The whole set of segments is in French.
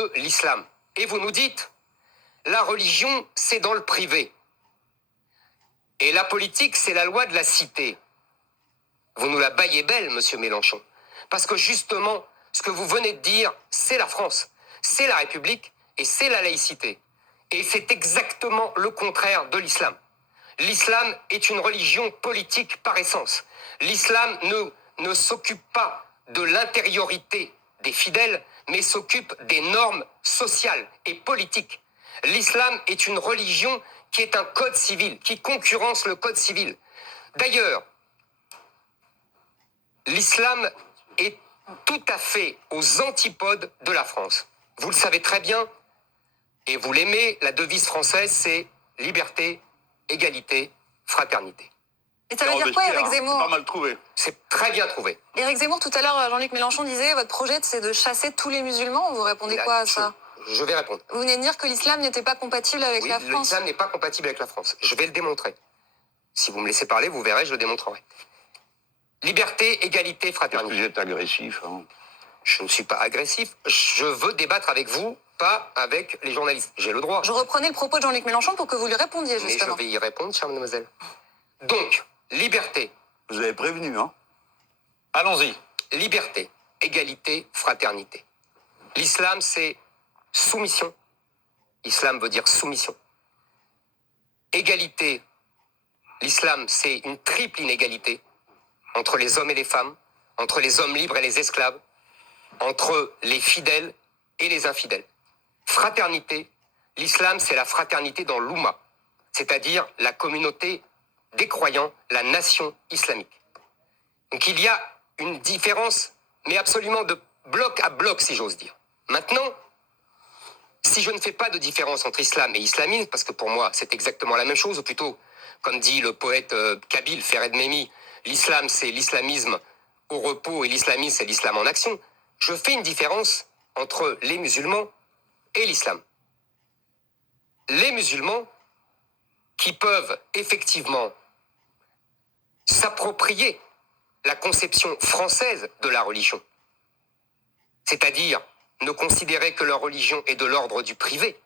peu l'islam. Et vous nous dites, la religion, c'est dans le privé. Et la politique, c'est la loi de la cité. Vous nous la baillez belle, monsieur Mélenchon. Parce que justement, ce que vous venez de dire, c'est la France, c'est la République et c'est la laïcité. Et c'est exactement le contraire de l'islam. L'islam est une religion politique par essence. L'islam ne s'occupe pas de l'intériorité des fidèles, mais s'occupe des normes sociales et politiques. L'islam est une religion qui est un code civil, qui concurrence le code civil. D'ailleurs, l'islam est tout à fait aux antipodes de la France. Vous le savez très bien, et vous l'aimez, la devise française, c'est liberté, égalité, fraternité. Et ça veut dire quoi, Éric Zemmour? Pas mal trouvé. C'est très bien trouvé. Éric Zemmour, tout à l'heure, Jean-Luc Mélenchon disait, votre projet, c'est de chasser tous les musulmans. Vous répondez quoi à ça? Je vais répondre. Vous venez de dire que l'islam n'était pas compatible avec la France. L'islam n'est pas compatible avec la France. Je vais le démontrer. Si vous me laissez parler, vous verrez, je le démontrerai. Liberté, égalité, fraternité. Vous êtes agressif. Hein. Je ne suis pas agressif. Je veux débattre avec vous, pas avec les journalistes. J'ai le droit. Je reprenais le propos de Jean-Luc Mélenchon pour que vous lui répondiez, justement. Mais je vais y répondre, chère mademoiselle. Donc, liberté. Vous avez prévenu, hein? Allons-y. Liberté, égalité, fraternité. L'islam, c'est soumission. Islam veut dire soumission. Égalité. L'islam, c'est une triple inégalité entre les hommes et les femmes, entre les hommes libres et les esclaves, entre les fidèles et les infidèles. Fraternité. L'islam, c'est la fraternité dans l'Oumma, c'est-à-dire la communauté des croyants, la nation islamique. Donc il y a une différence, mais absolument de bloc à bloc, si j'ose dire. Maintenant, si je ne fais pas de différence entre islam et islamisme, parce que pour moi c'est exactement la même chose, ou plutôt, comme dit le poète kabyle Fered Mehmi, l'islam c'est l'islamisme au repos et l'islamisme c'est l'islam en action, je fais une différence entre les musulmans et l'islam. Les musulmans qui peuvent effectivement s'approprier la conception française de la religion, c'est-à-dire ne considérer que leur religion est de l'ordre du privé,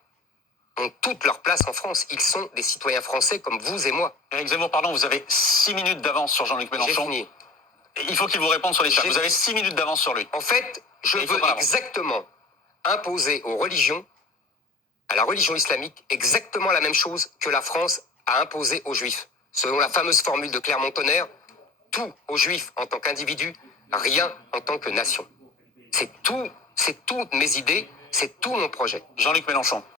ont toute leur place en France. Ils sont des citoyens français comme vous et moi. Éric Zemmour, pardon, vous avez 6 minutes d'avance sur Jean-Luc Mélenchon. J'ai fini. Il faut qu'il vous réponde sur l'islam. Vous avez 6 minutes d'avance sur lui. En fait, je veux exactement imposer aux religions, à la religion islamique, exactement la même chose que la France a imposé aux juifs. Selon la fameuse formule de Clermont-Tonnerre, tout aux juifs en tant qu'individu, rien en tant que nation. C'est toutes mes idées, c'est tout mon projet. Jean-Luc Mélenchon.